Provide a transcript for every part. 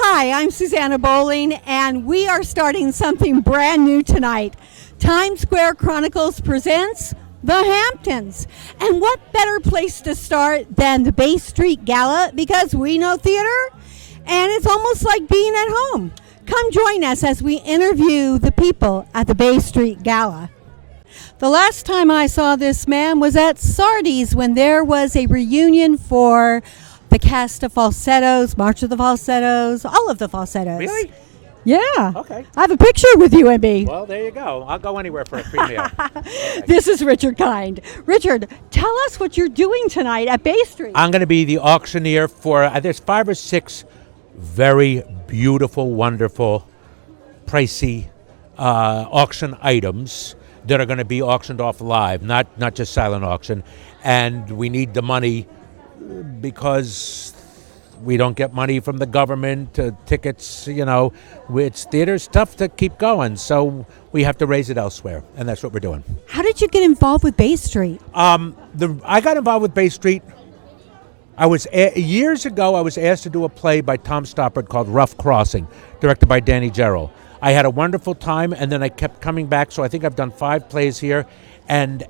Hi, I'm Susanna Bowling, and we are starting something brand new tonight. Times Square Chronicles presents The Hamptons. And what better place to start than the Bay Street Gala, because we know theater, and it's almost like being at home. Come join us as we interview the people at the Bay Street Gala. The last time I saw this man was at Sardi's when there was a reunion for the cast of Falsettos, March of the Falsettos, all of the Falsettos. Really? Yeah. Okay. I have a picture with you and me. Well, there you go. I'll go anywhere for a free meal. Okay. This is Richard Kind. Richard, tell us what you're doing tonight at Bay Street. I'm going to be the auctioneer for, there's 5 or 6 very beautiful, wonderful, pricey auction items that are going to be auctioned off live, not just silent auction. And we need the money because we don't get money from the government, tickets, it's theater's tough to keep going, so we have to raise it elsewhere, and that's what we're doing. How did you get involved with Bay Street? I got involved with Bay Street. Years ago, I was asked to do a play by Tom Stoppard called Rough Crossing, directed by Danny Gerald. I had a wonderful time, and then I kept coming back, so I think I've done 5 plays here, and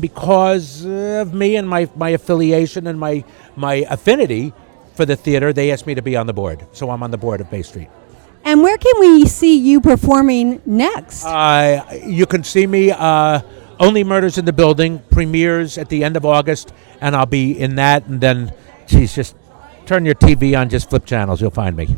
because of me and my affiliation and my affinity for the theater, they asked me to be on the board. So I'm on the board of Bay Street. And where can we see you performing next? You can see me, Only Murders in the Building, premieres at the end of August, and I'll be in that. And then, just turn your TV on, just flip channels, you'll find me.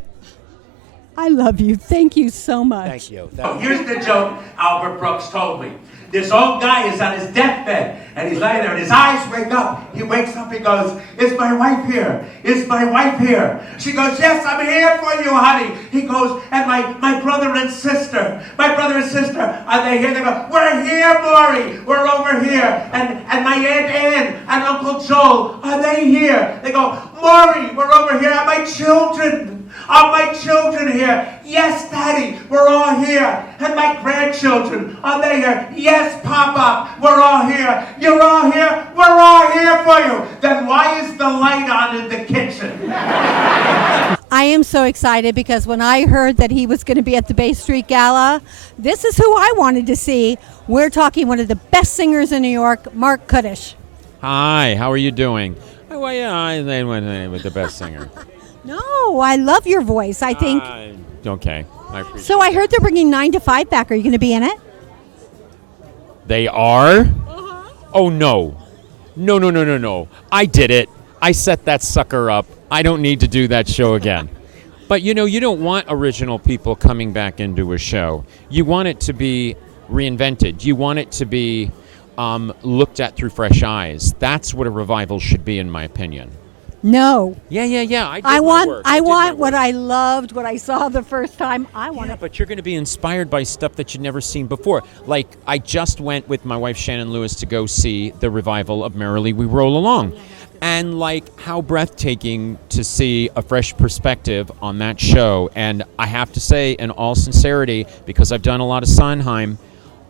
I love you. Thank you so much. Thank you. Here's the joke Albert Brooks told me. This old guy is on his deathbed, and he's lying there, and his eyes wake up. He wakes up, he goes, "Is my wife here? Is my wife here?" She goes, "Yes, I'm here for you, honey." He goes, "And my brother and sister, are they here?" They go, "We're here, Maury. We're over here. And my Aunt Ann and Uncle Joel, are they here?" They go, "Maury, we're over here. Are my children? Are my children here?" "Yes, Daddy, we're all here." "And my grandchildren, are they here?" "Yes, Papa, we're all here." "You're all here? We're all here for you." "Then why is the light on in the kitchen?" I am so excited because when I heard that he was going to be at the Bay Street Gala, this is who I wanted to see. We're talking one of the best singers in New York, Mark Kudish. Hi, how are you doing? Well, yeah, I went with the best singer. No, I love your voice. I think. Okay, I appreciate So I heard they're bringing 9 to 5 back. Are you going to be in it? They are? Oh, no. No. I did it. I set that sucker up. I don't need to do that show again. But, you don't want original people coming back into a show. You want it to be reinvented. You want it to be looked at through fresh eyes. That's what a revival should be, in my opinion. No. Yeah. I want what I loved, what I saw the first time. I want it. But you're going to be inspired by stuff that you've never seen before. Like, I just went with my wife Shannon Lewis to go see the revival of Merrily We Roll Along. And, how breathtaking to see a fresh perspective on that show. And I have to say, in all sincerity, because I've done a lot of Sondheim,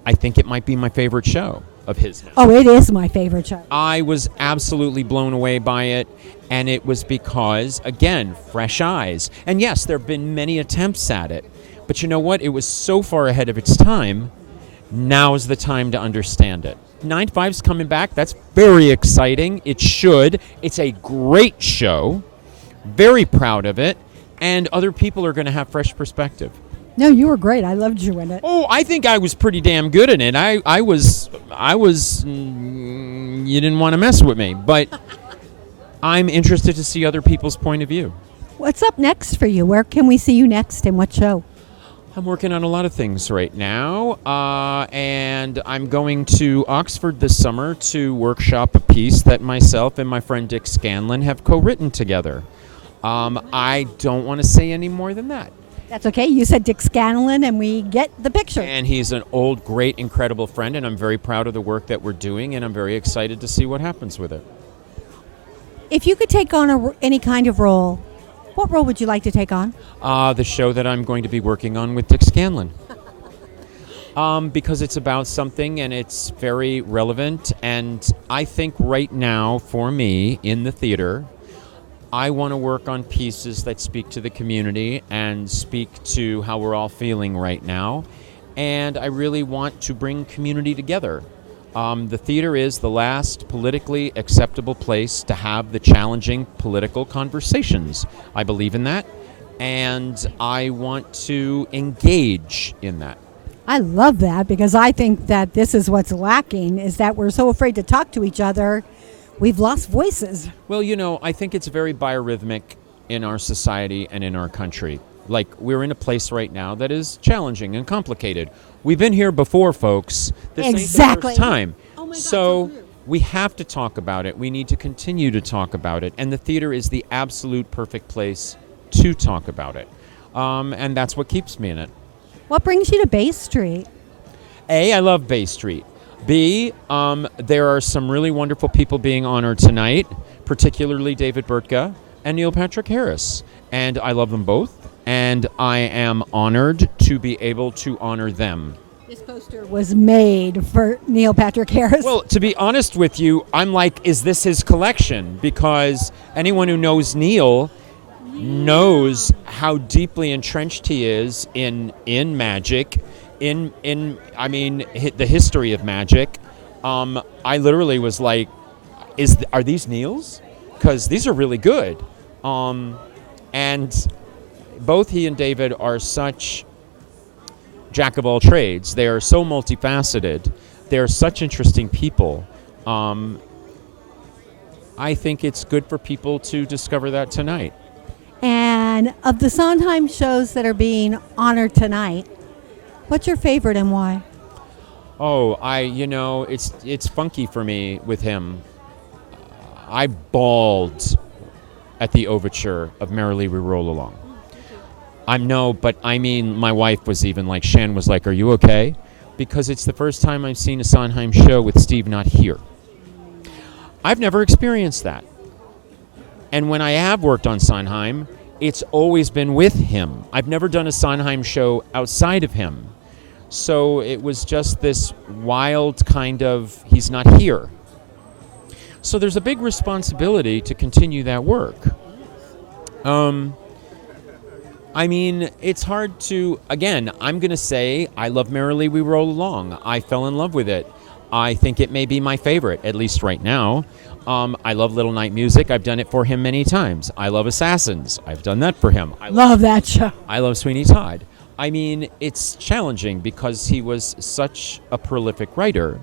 I think it might be my favorite show of his now. Oh, it is my favorite show. I was absolutely blown away by it, and it was because, again, fresh eyes. And yes, there have been many attempts at it, but you know what? It was so far ahead of its time. Now is the time to understand it. 9 to 5's coming back. That's very exciting. It should. It's a great show. Very proud of it, and other people are going to have fresh perspective. No, you were great. I loved you in it. Oh, I think I was pretty damn good in it. I was. You didn't want to mess with me, but I'm interested to see other people's point of view. What's up next for you? Where can we see you next and what show? I'm working on a lot of things right now, and I'm going to Oxford this summer to workshop a piece that myself and my friend Dick Scanlon have co-written together. I don't want to say any more than that. That's okay. You said Dick Scanlon, and we get the picture. And he's an old, great, incredible friend, and I'm very proud of the work that we're doing, and I'm very excited to see what happens with it. If you could take on any kind of role, what role would you like to take on? The show that I'm going to be working on with Dick Scanlon. Because it's about something, and it's very relevant, and I think right now, for me, in the theater, I want to work on pieces that speak to the community and speak to how we're all feeling right now. And I really want to bring community together. The theater is the last politically acceptable place to have the challenging political conversations. I believe in that, and I want to engage in that. I love that, because I think that this is what's lacking, is that we're so afraid to talk to each other. We've lost voices. Well, I think it's very biorhythmic in our society and in our country. Like, we're in a place right now that is challenging and complicated. We've been here before, folks. This ain't the first time. Oh my God, so true. we have to talk about it. We need to continue to talk about it. And the theater is the absolute perfect place to talk about it. And that's what keeps me in it. What brings you to Bay Street? A, I love Bay Street. B, there are some really wonderful people being honored tonight, particularly David Burtka and Neil Patrick Harris. And I love them both. And I am honored to be able to honor them. This poster was made for Neil Patrick Harris. Well, to be honest with you, I'm like, is this his collection? Because anyone who knows Neil knows how deeply entrenched he is in magic, the history of magic. I literally was like, are these Neil's? Because these are really good. And both he and David are such jack of all trades. They are so multifaceted. They are such interesting people. I think it's good for people to discover that tonight. And of the Sondheim shows that are being honored tonight, what's your favorite and why? Oh, it's funky for me with him. I bawled at the overture of Merrily We Roll Along. My wife was even like, Shan was like, are you okay? Because it's the first time I've seen a Sondheim show with Steve not here. I've never experienced that. And when I have worked on Sondheim, it's always been with him. I've never done a Sondheim show outside of him. So it was just this wild kind of, he's not here. So there's a big responsibility to continue that work. It's hard to, again, I'm going to say I love Merrily We Roll Along. I fell in love with it. I think it may be my favorite, at least right now. I love Little Night Music. I've done it for him many times. I love Assassins. I've done that for him. I love that show. I love Sweeney Todd. It's challenging because he was such a prolific writer.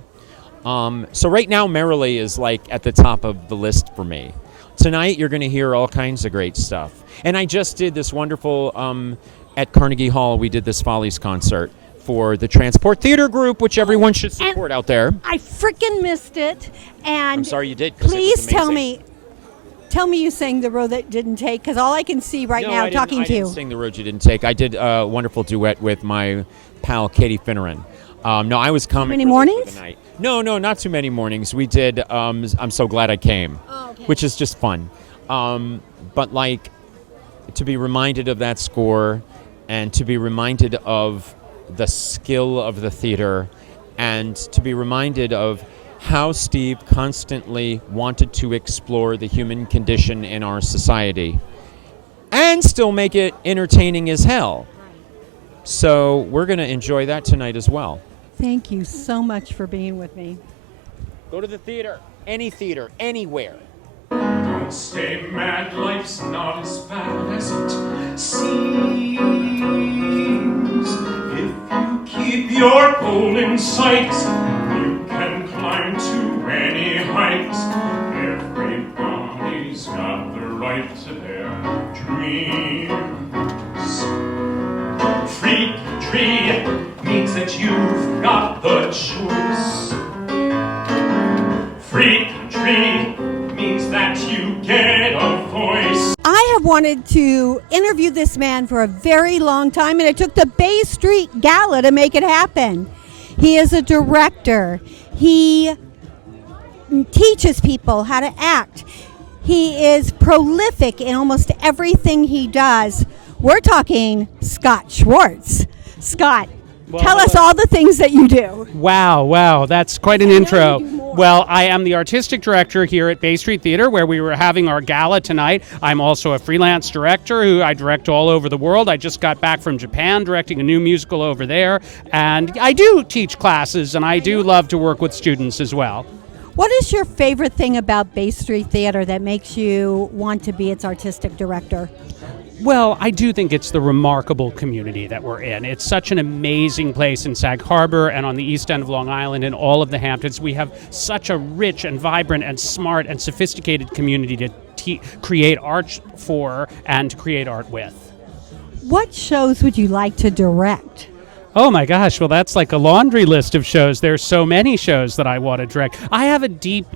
So right now, Merrily is like at the top of the list for me. Tonight, you're going to hear all kinds of great stuff. And I just did this wonderful, at Carnegie Hall, we did this Follies concert for the Transport Theater Group, which everyone should support out there. I freaking missed it. And I'm sorry you did, 'cause please it was amazing. tell me you sang The Road That Didn't Take, because all I can see right now talking to I didn't sing The Road You Didn't Take. I did a wonderful duet with my pal Katie Finneran. No, I was coming many for mornings? the night. No, not too many mornings. We did I'm So Glad I Came, which is just fun. But like, to be reminded of that score and to be reminded of the skill of the theater and to be reminded of how Steve constantly wanted to explore the human condition in our society and still make it entertaining as hell. So we're going to enjoy that tonight as well. Thank you so much for being with me. Go to the theater, anywhere. Don't stay mad, life's not as bad as it seems. If you keep your goal in sight, you can climb to any height. Everybody's got the right to their dreams. Free country means that you've got the choice. Free country means that you get a voice. I have wanted to interview this man for a very long time, and it took the Bay Street Gala to make it happen. He is a director. He teaches people how to act. He is prolific in almost everything he does. We're talking Scott Schwartz. Scott, Tell us all the things that you do. Wow, that's quite an I know intro. you do more. Well, I am the artistic director here at Bay Street Theater, where we were having our gala tonight. I'm also a freelance director who I direct all over the world. I just got back from Japan directing a new musical over there, and I do teach classes, and I do love to work with students as well. What is your favorite thing about Bay Street Theater that makes you want to be its artistic director? Well, I do think it's the remarkable community that we're in. It's such an amazing place in Sag Harbor and on the east end of Long Island and all of the Hamptons. We have such a rich and vibrant and smart and sophisticated community to create art for and to create art with. What shows would you like to direct? Oh my gosh, well that's like a laundry list of shows. There's so many shows that I want to direct. I have a deep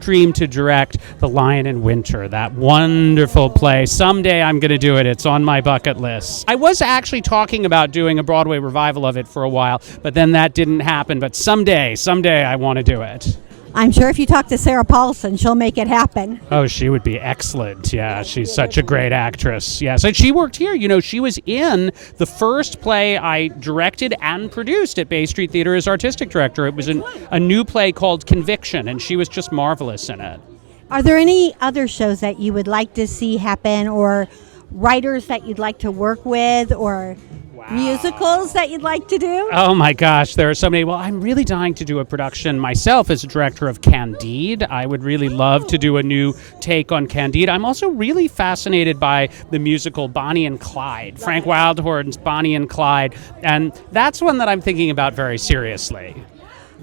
dream to direct The Lion in Winter, that wonderful play. Someday I'm going to do it. It's on my bucket list. I was actually talking about doing a Broadway revival of it for a while, but then that didn't happen. But someday I want to do it. I'm sure if you talk to Sarah Paulson, she'll make it happen. Oh, she would be excellent. Yeah, she's such a great actress. Yes, and she worked here. You know, she was in the first play I directed and produced at Bay Street Theater as artistic director. It was a new play called Conviction, and she was just marvelous in it. Are there any other shows that you would like to see happen, or writers that you'd like to work with, or musicals that you'd like to do? Oh my gosh, there are so many. Well, I'm really dying to do a production myself as a director of Candide. I would really love to do a new take on Candide. I'm also really fascinated by the musical Bonnie and Clyde, Frank Wildhorn's Bonnie and Clyde, and that's one that I'm thinking about very seriously.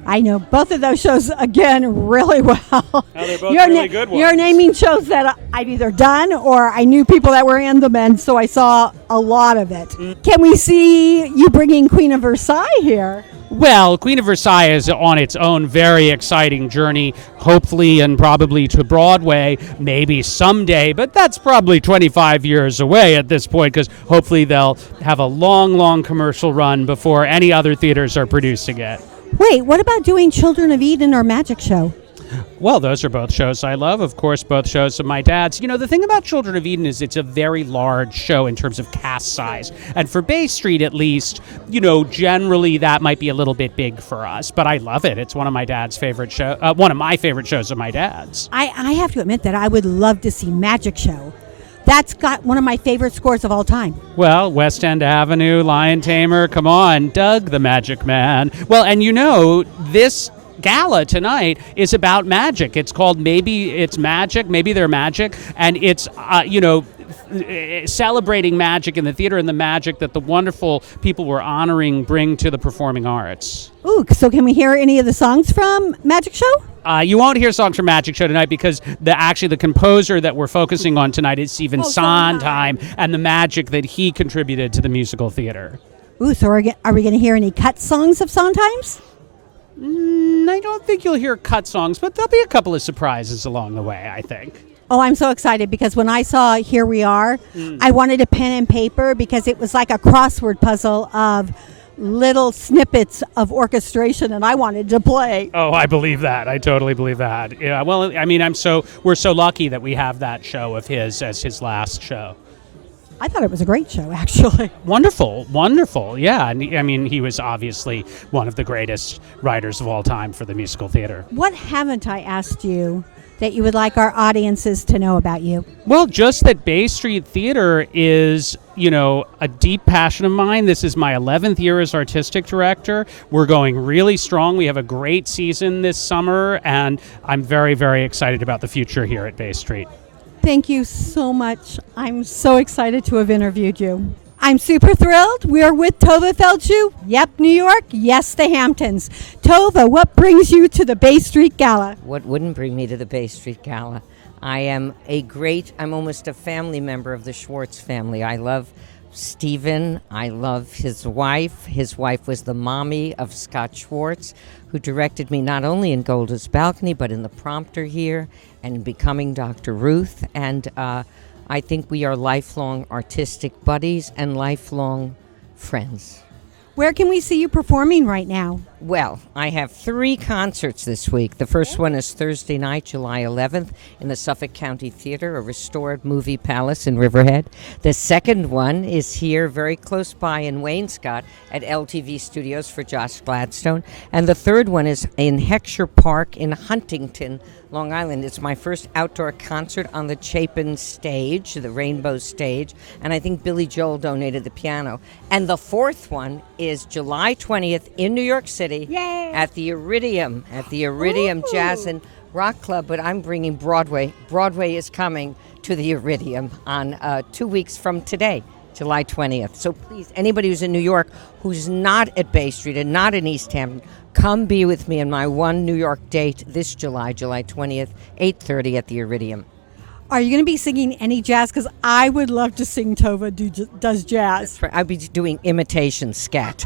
I know both of those shows, again, really well. Oh, they're both really good ones. You're naming shows that I've either done or I knew people that were in them, and so I saw a lot of it. Can we see you bringing Queen of Versailles here? Well, Queen of Versailles is on its own very exciting journey, hopefully and probably to Broadway, maybe someday, but that's probably 25 years away at this point, because hopefully they'll have a long commercial run before any other theaters are producing it. Wait, what about doing Children of Eden or Magic Show? Well, those are both shows I love. Of course, both shows of my dad's. You know, the thing about Children of Eden is it's a very large show in terms of cast size. And for Bay Street, at least, you know, generally that might be a little bit big for us. But I love it. It's one of my dad's favorite shows, one of my favorite shows of my dad's. I have to admit that I would love to see Magic Show. That's got one of my favorite scores of all time. Well, West End Avenue, Lion Tamer, come on, Doug the Magic Man. Well, and you know, this gala tonight is about magic. It's called Maybe It's Magic, Maybe They're Magic, and it's, celebrating magic in the theater and the magic that the wonderful people we're honoring bring to the performing arts. Ooh, so can we hear any of the songs from Magic Show? You won't hear songs from Magic Show tonight because the composer that we're focusing on tonight is Stephen Sondheim and the magic that he contributed to the musical theater. Ooh, so are we going to hear any cut songs of Sondheim's? I don't think you'll hear cut songs, but there'll be a couple of surprises along the way, I think. Oh, I'm so excited because when I saw Here We Are, I wanted a pen and paper because it was like a crossword puzzle of little snippets of orchestration, and I wanted to play. Oh, I believe that. I totally believe that. Yeah. Well, I mean, we're so lucky that we have that show of his as his last show. I thought it was a great show, actually. Wonderful. Yeah. And I mean, he was obviously one of the greatest writers of all time for the musical theater. What haven't I asked you that you would like our audiences to know about you? Well, just that Bay Street Theater is, you know, a deep passion of mine. This is my 11th year as artistic director. We're going really strong. We have a great season this summer, and I'm very, very excited about the future here at Bay Street. Thank you so much. I'm so excited to have interviewed you. I'm super thrilled. We're with Tova Feldshuh. Yep, New York. Yes, the Hamptons. Tova, what brings you to the Bay Street Gala? What wouldn't bring me to the Bay Street Gala? I'm almost a family member of the Schwartz family. I love Stephen. I love his wife. His wife was the mommy of Scott Schwartz, who directed me not only in Golda's Balcony, but in The Prompter here and in Becoming Dr. Ruth. And I think we are lifelong artistic buddies and lifelong friends. Where can we see you performing right now? Well, I have 3 concerts this week. The first one is Thursday night, July 11th, in the Suffolk County Theater, a restored movie palace in Riverhead. The second one is here very close by in Wainscott at LTV Studios for Josh Gladstone. And the third one is in Heckscher Park in Huntington, Long Island. It's my first outdoor concert on the Chapin stage, the Rainbow stage, and I think Billy Joel donated the piano. And the fourth one is July 20th in New York City. Yay! At the Iridium, Ooh. Jazz and Rock Club, but I'm bringing Broadway. Broadway is coming to the Iridium on 2 weeks from today, July 20th. So please, anybody who's in New York who's not at Bay Street and not in East Hampton, come be with me in my one New York date this July 20th, 8:30 at the Iridium. Are you going to be singing any jazz? Because I would love to sing Tova Does Jazz. I'll be doing imitation scat.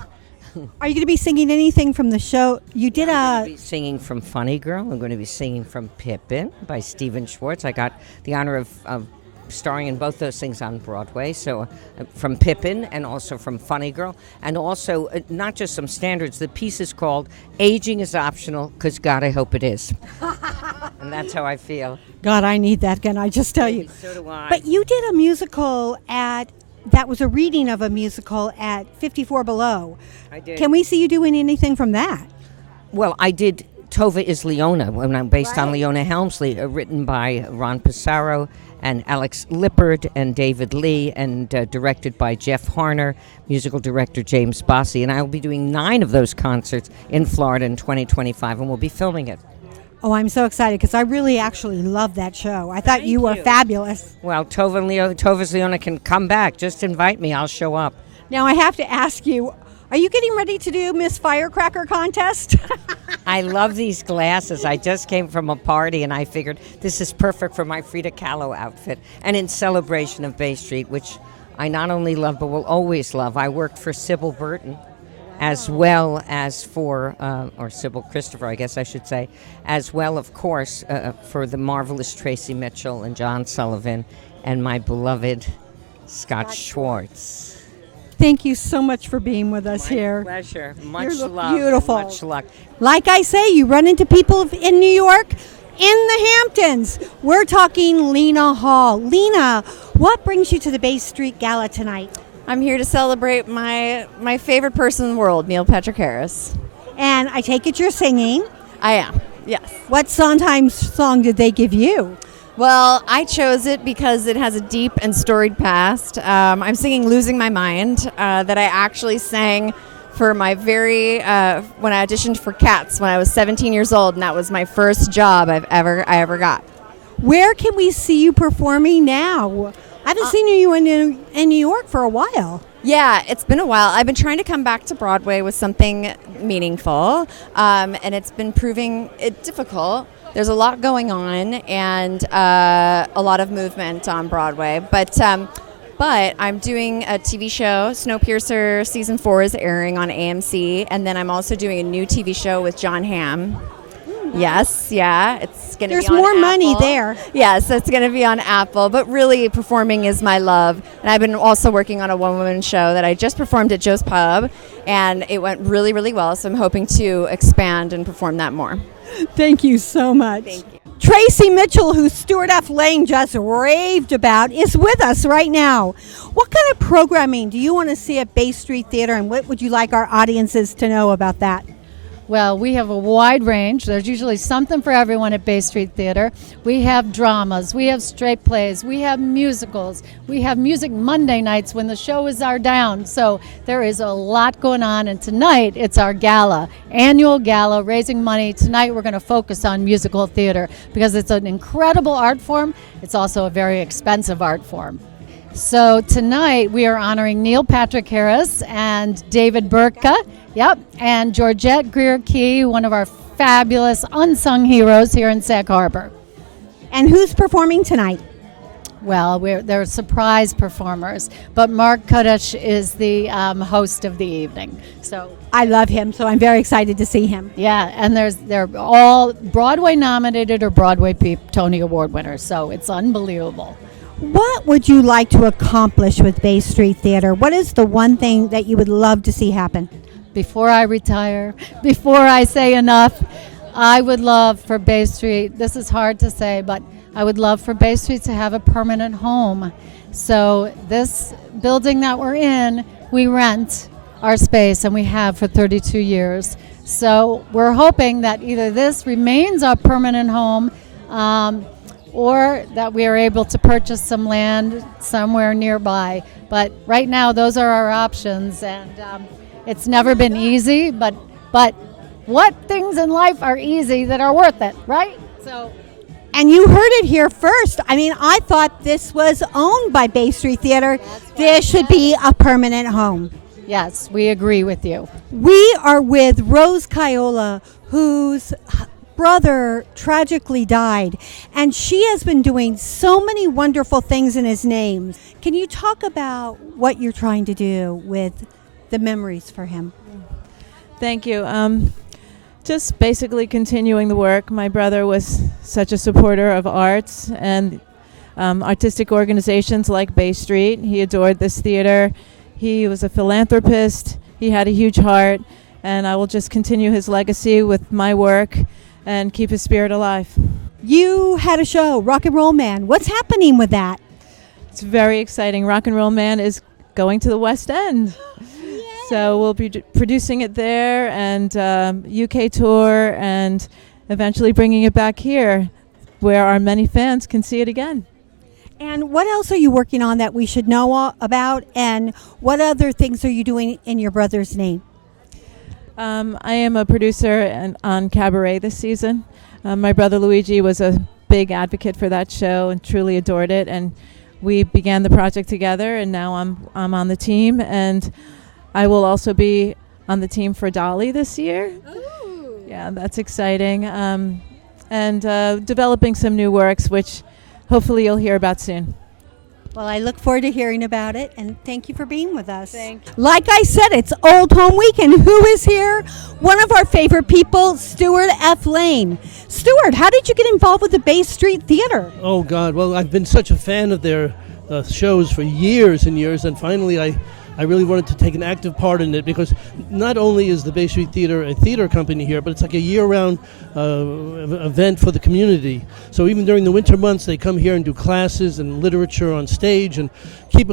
Are you going to be singing anything from the show? You did I'm going to be singing from Funny Girl. I'm going to be singing from Pippin by Stephen Schwartz. I got the honor of starring in both those things on Broadway. So from Pippin and also from Funny Girl. And also not just some standards. The piece is called Aging is Optional, because God, I hope it is. And that's how I feel. God, I need that, can I just tell you? So do I. But you did a musical that was a reading of a musical at 54 Below. I did. Can we see you doing anything from that? Well, I did Tova is Leona, when I'm based on Right. Leona Helmsley, written by Ron Pissarro and Alex Lippard and David Lee, and directed by Jeff Harner, musical director James Bossy. And I will be doing 9 of those concerts in Florida in 2025, and we'll be filming it. Oh, I'm so excited because I really actually love that show. I thought you were you. fabulous. Well, Tova's Leona can come back. Just invite me. I'll show up. Now I have to ask you, are you getting ready to do Miss Firecracker contest? I love these glasses. I just came from a party, and I figured this is perfect for my Frida Kahlo outfit. And in celebration of Bay Street, which I not only love but will always love, I worked for Sybil Burton, as well as for, or Sybil Christopher, I guess I should say, as well, of course, for the marvelous Tracy Mitchell and John Sullivan, and my beloved Scott Schwartz. Thank you so much for being with us My here. pleasure. You Much look love. beautiful. Much luck. Like I say, you run into people in New York, in the Hamptons. We're talking Lena Hall. Lena, what brings you to the Bay Street Gala tonight? I'm here to celebrate my favorite person in the world, Neil Patrick Harris. And I take it you're singing. I am, yes. What Sondheim song did they give you? Well, I chose it because it has a deep and storied past. I'm singing Losing My Mind, that I actually sang for my when I auditioned for Cats when I was 17 years old, and that was my first job I ever got. Where can we see you performing now? I haven't seen you in New York for a while. Yeah, it's been a while. I've been trying to come back to Broadway with something meaningful, and it's been proving it difficult. There's a lot going on and a lot of movement on Broadway, but I'm doing a TV show. Snowpiercer season 4 is airing on AMC, and then I'm also doing a new TV show with John Hamm. Yes, yeah, it's going to be on There's more money Apple. there. Yes, it's going to be on Apple, but really performing is my love. And I've been also working on a one-woman show that I just performed at Joe's Pub, and it went really, really well, so I'm hoping to expand and perform that more. Thank you so much. Thank you. Tracy Mitchell, who Stuart F. Lane just raved about, is with us right now. What kind of programming do you want to see at Bay Street Theater, and what would you like our audiences to know about that? Well, we have a wide range. There's usually something for everyone at Bay Street Theater. We have dramas, we have straight plays, we have musicals, we have music Monday nights when the show is down. So there is a lot going on, and tonight it's our gala, annual gala, raising money. Tonight we're going to focus on musical theater because it's an incredible art form. It's also a very expensive art form. So tonight we are honoring Neil Patrick Harris and David Burtka. Yep, and Georgette Greer-Key, one of our fabulous unsung heroes here in Sag Harbor. And who's performing tonight? Well, they're surprise performers, but Mark Kudish is the host of the evening. So I love him, so I'm very excited to see him. yeah, and they're all Broadway nominated or Broadway Tony Award winners, so it's unbelievable. What would you like to accomplish with Bay Street Theater? What is the one thing that you would love to see happen? before I retire, before I say enough, I would love for Bay Street, this is hard to say, but I would love for Bay Street to have a permanent home. So this building that we're in, we rent our space, and we have for 32 years. So we're hoping that either this remains our permanent home, or that we are able to purchase some land somewhere nearby. But right now, those are our options, and it's never been easy, but what things in life are easy that are worth it, right? So. And you heard it here first. I mean, I thought this was owned by Bay Street Theater. This should be a permanent home. Yes, we agree with you. We are with Rose Kiola, whose brother tragically died, and she has been doing so many wonderful things in his name. Can you talk about what you're trying to do with the memories for him? Thank you. Just basically continuing the work. My brother was such a supporter of arts and artistic organizations like Bay Street. He adored this theater. He was a philanthropist. He had a huge heart, and I will just continue his legacy with my work and keep his spirit alive. You had a show, Rock and Roll Man. What's happening with that? It's very exciting. Rock and Roll Man is going to the West End. So we'll be producing it there, and UK tour, and eventually bringing it back here where our many fans can see it again. And what else are you working on that we should know about, and what other things are you doing in your brother's name? I am a producer on Cabaret this season. My brother Luigi was a big advocate for that show and truly adored it, and we began the project together, and now I'm on the team, and I will also be on the team for Dolly this year. Ooh. Yeah, that's exciting. And developing some new works, which hopefully you'll hear about soon. Well, I look forward to hearing about it, and thank you for being with us. Thank you. Like I said, it's Old Home Week, and who is here? One of our favorite people, Stuart F. Lane. Stuart, how did you get involved with the Bay Street Theater? Oh, God. Well, I've been such a fan of their shows for years and years, and finally I really wanted to take an active part in it, because not only is the Bay Street Theater a theater company here, but it's like a year-round event for the community. So even during the winter months, they come here and do classes and literature on stage, and keep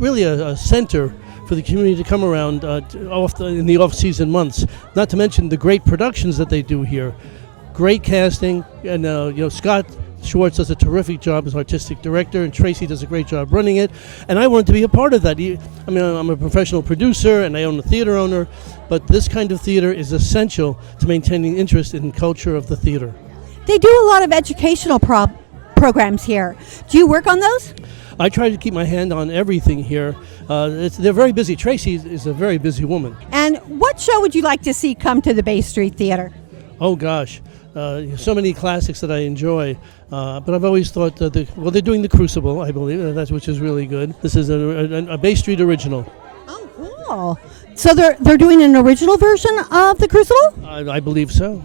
really a center for the community to come around in the off-season months. Not to mention the great productions that they do here. Great casting, and Scott Schwartz does a terrific job as artistic director, and Tracy does a great job running it. And I wanted to be a part of that. I mean, I'm a professional producer, and I own a theater owner, but this kind of theater is essential to maintaining interest in culture of the theater. They do a lot of educational programs here. Do you work on those? I try to keep my hand on everything here. They're very busy. Tracy is a very busy woman. And what show would you like to see come to the Bay Street Theater? Oh, gosh. So many classics that I enjoy. But I've always thought they're doing The Crucible, I believe, which is really good. This is a Bay Street original. Oh, cool. So they're doing an original version of The Crucible? I believe so.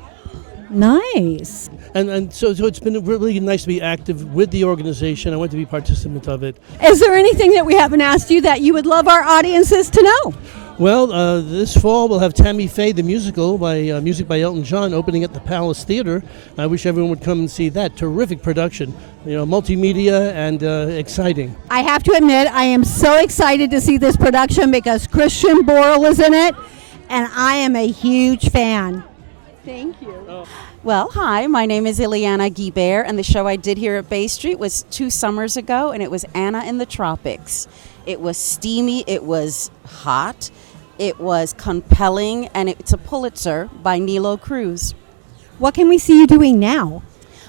Nice. And so it's been really nice to be active with the organization. I want to be participant of it. Is there anything that we haven't asked you that you would love our audiences to know? Well, this fall we'll have Tammy Faye, the musical, by music by Elton John, opening at the Palace Theater. I wish everyone would come and see that. Terrific production, multimedia and exciting. I have to admit, I am so excited to see this production because Christian Borle is in it, and I am a huge fan. Thank you. Well, hi, my name is Ileana Guibert, and the show I did here at Bay Street was 2 summers ago, and it was Anna in the Tropics. It was steamy, it was hot, it was compelling, and it's a Pulitzer by Nilo Cruz. What can we see you doing now?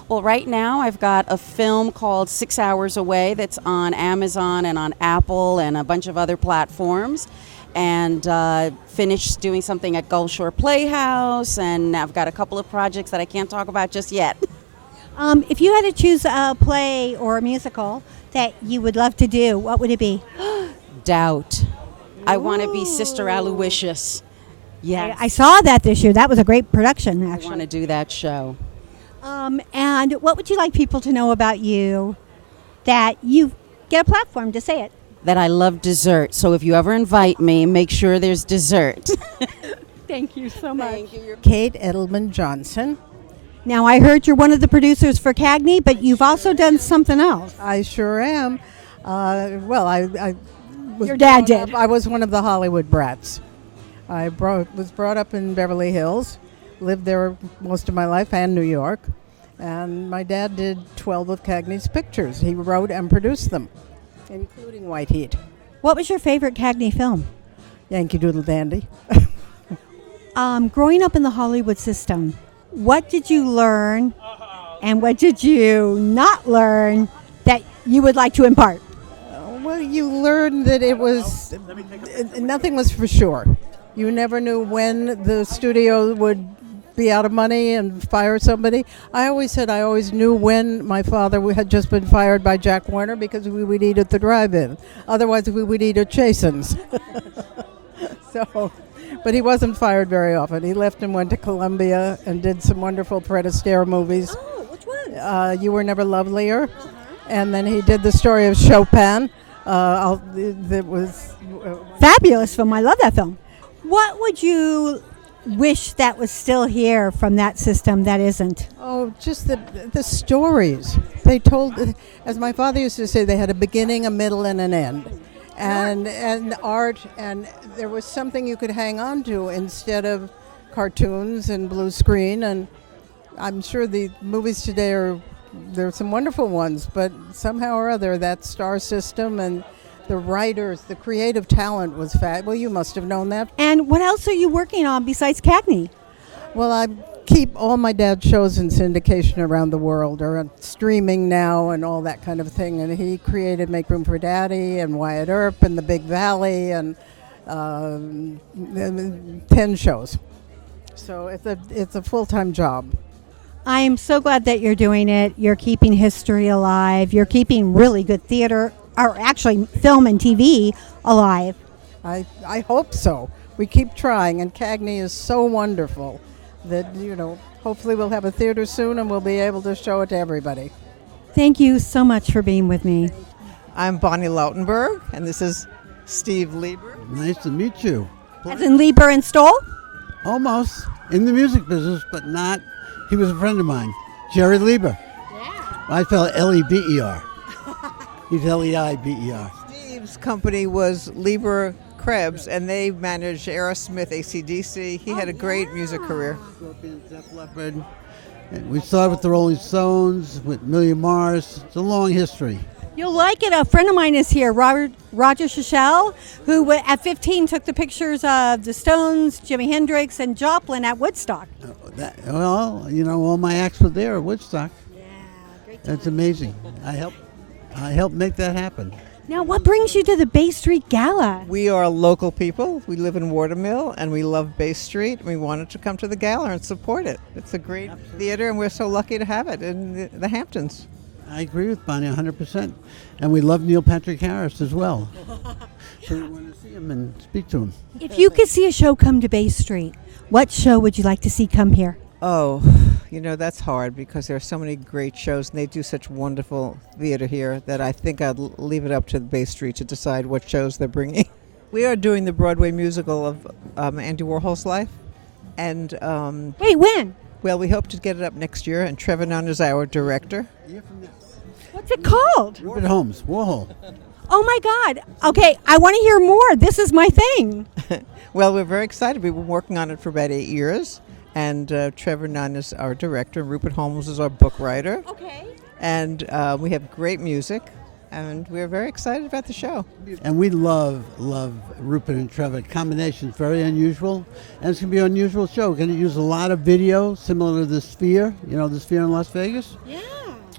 Well, right now I've got a film called 6 Hours Away that's on Amazon and on Apple and a bunch of other platforms. And finished doing something at Gulf Shore Playhouse, and I've got a couple of projects that I can't talk about just yet. If you had to choose a play or a musical that you would love to do, what would it be? Doubt. I want to be Sister Aloysius. Yes. I saw that this year. That was a great production, actually. I want to do that show. And what would you like people to know about you that you get a platform to say it? That I love dessert. So if you ever invite me, make sure there's dessert. Thank you so much. Kate Edelman Johnson. Now, I heard you're one of the producers for Cagney, but you've also done something else. I sure am. I was Your dad brought did. up- I was one of the Hollywood brats. Was brought up in Beverly Hills, lived there most of my life, and New York. And my dad did 12 of Cagney's pictures. He wrote and produced them, including White Heat. What was your favorite Cagney film? Yankee Doodle Dandy. Growing up in the Hollywood system, what did you learn and what did you not learn that you would like to impart? Well, you learned that nothing was for sure. You never knew when the studio would be out of money and fire somebody. I always said I always knew when my father had just been fired by Jack Warner because we would eat at the drive-in. Otherwise, we would eat at Chasen's. But he wasn't fired very often. He left and went to Columbia and did some wonderful Fred Astaire movies. Oh, which one? You Were Never Lovelier. And then he did the story of Chopin. That was Fabulous film. I love that film. What would you wish that was still here from that system that isn't? Oh, just the stories. They told, as my father used to say, they had a beginning, a middle, and an end. And art, and there was something you could hang on to instead of cartoons and blue screen. And I'm sure the movies today there are some wonderful ones, but somehow or other that star system and the writers, the creative talent was well, you must have known that. And what else are you working on besides Cagney? Well, I keep all my dad's shows in syndication around the world, or on streaming now and all that kind of thing. And he created Make Room for Daddy and Wyatt Earp and The Big Valley and 10 shows. So it's a full-time job. I am so glad that you're doing it. You're keeping history alive. You're keeping really good theater, or actually film and TV alive. I hope so. We keep trying, and Cagney is so wonderful that, hopefully we'll have a theater soon and we'll be able to show it to everybody. Thank you so much for being with me. I'm Bonnie Lautenberg, and this is Steve Lieber. Nice to meet you. As in Lieber and Stoll? Almost. In the music business, but not. He was a friend of mine, Jerry Lieber. Yeah. I spell L-E-B-E-R. He's L-E-I-B-E-R. Steve's company was Lieber Krebs, and they managed Aerosmith, AC/DC. He had a great music career. Def Leppard. We started with the Rolling Stones, with Million Mars. It's a long history. You'll like it. A friend of mine is here, Roger Shachel, who at 15 took the pictures of the Stones, Jimi Hendrix, and Joplin at Woodstock. All my acts were there at Woodstock. Yeah, great time. That's amazing. I helped make that happen. Now, what brings you to the Bay Street Gala? We are local people. We live in Watermill, and we love Bay Street. We wanted to come to the gala and support it. It's a great theater, and we're so lucky to have it in the Hamptons. I agree with Bonnie 100%. And we love Neil Patrick Harris as well. So we want to see him and speak to him. If you could see a show come to Bay Street, what show would you like to see come here? Oh, that's hard because there are so many great shows, and they do such wonderful theater here that I think I'd leave it up to Bay Street to decide what shows they're bringing. We are doing the Broadway musical of Andy Warhol's life. And wait, when? Well, we hope to get it up next year, and Trevor Nunn is our director. What's it called? Rupert Holmes, Warhol. Oh my God. Okay, I want to hear more. This is my thing. Well, we're very excited. We've been working on it for about 8 years. And Trevor Nunn is our director, and Rupert Holmes is our book writer. Okay. And we have great music, and we're very excited about the show. And we love Rupert and Trevor. Combination's very unusual, and it's going to be an unusual show. We're going to use a lot of video, similar to the Sphere, the Sphere in Las Vegas. Yeah.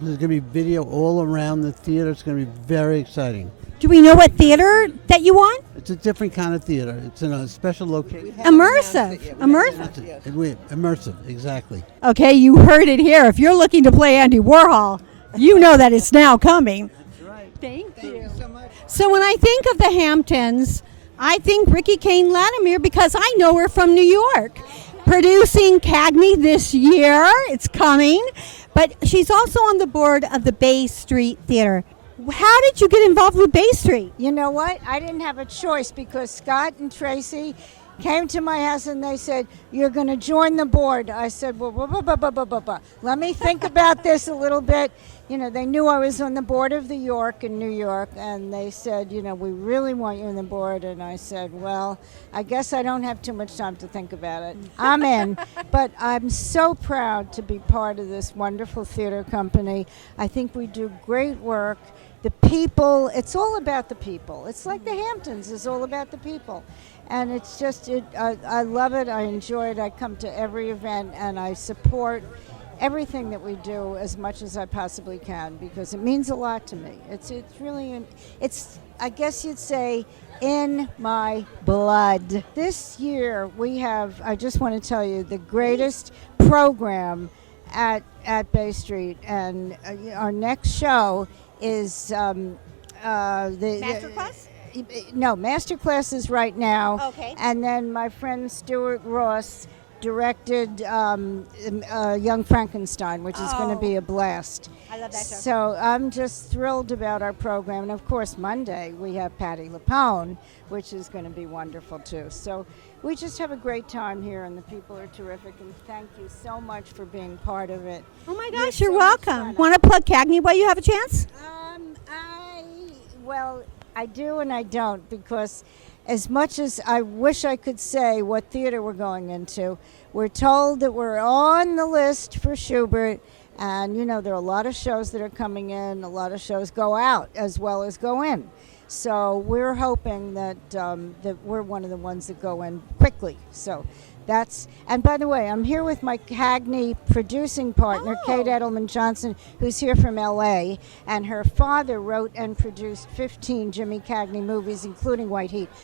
There's going to be video all around the theater. It's going to be very exciting. Do we know what theater that you want? It's a different kind of theater. It's in a special location. Immersive. Immersive, exactly. Okay, you heard it here. If you're looking to play Andy Warhol, you know that it's now coming. That's right. Thank you so much. So when I think of the Hamptons, I think Ricky Kane Latimer because I know her from New York. Producing Cagney this year. It's coming. But she's also on the board of the Bay Street Theater. How did you get involved with Bay Street? You know what? I didn't have a choice because Scott and Tracy came to my house and they said, "You're going to join the board." I said, "Well, let me think about this a little bit." You know, they knew I was on the board of the York in New York, and they said, "You know, we really want you on the board." And I said, "Well, I guess I don't have too much time to think about it. I'm in." But I'm so proud to be part of this wonderful theater company. I think we do great work. The people, it's all about the people. It's like the Hamptons is all about the people. And it's just, I love it, I enjoy it, I come to every event and I support everything that we do as much as I possibly can because it means a lot to me. It's really, I guess you'd say, in my blood. This year we have, I just want to tell you, the greatest program at Bay Street, and our next show is the Masterclass? No, Masterclass is right now. Okay. And then my friend Stuart Ross directed Young Frankenstein, which is going to be a blast. I love that show. So I'm just thrilled about our program. And of course, Monday we have Patti LuPone, which is going to be wonderful too. So we just have a great time here, and the people are terrific. And thank you so much for being part of it. Oh my gosh, you're welcome. Want to plug Cagney while you have a chance? Well, I do and I don't, because as much as I wish I could say what theater we're going into, we're told that we're on the list for Schubert, and you know there are a lot of shows that are coming in, a lot of shows go out as well as go in. So we're hoping that that we're one of the ones that go in quickly. So that's, and by the way, I'm here with my Cagney producing partner, Kate Edelman Johnson, who's here from LA, and her father wrote and produced 15 Jimmy Cagney movies, including White Heat.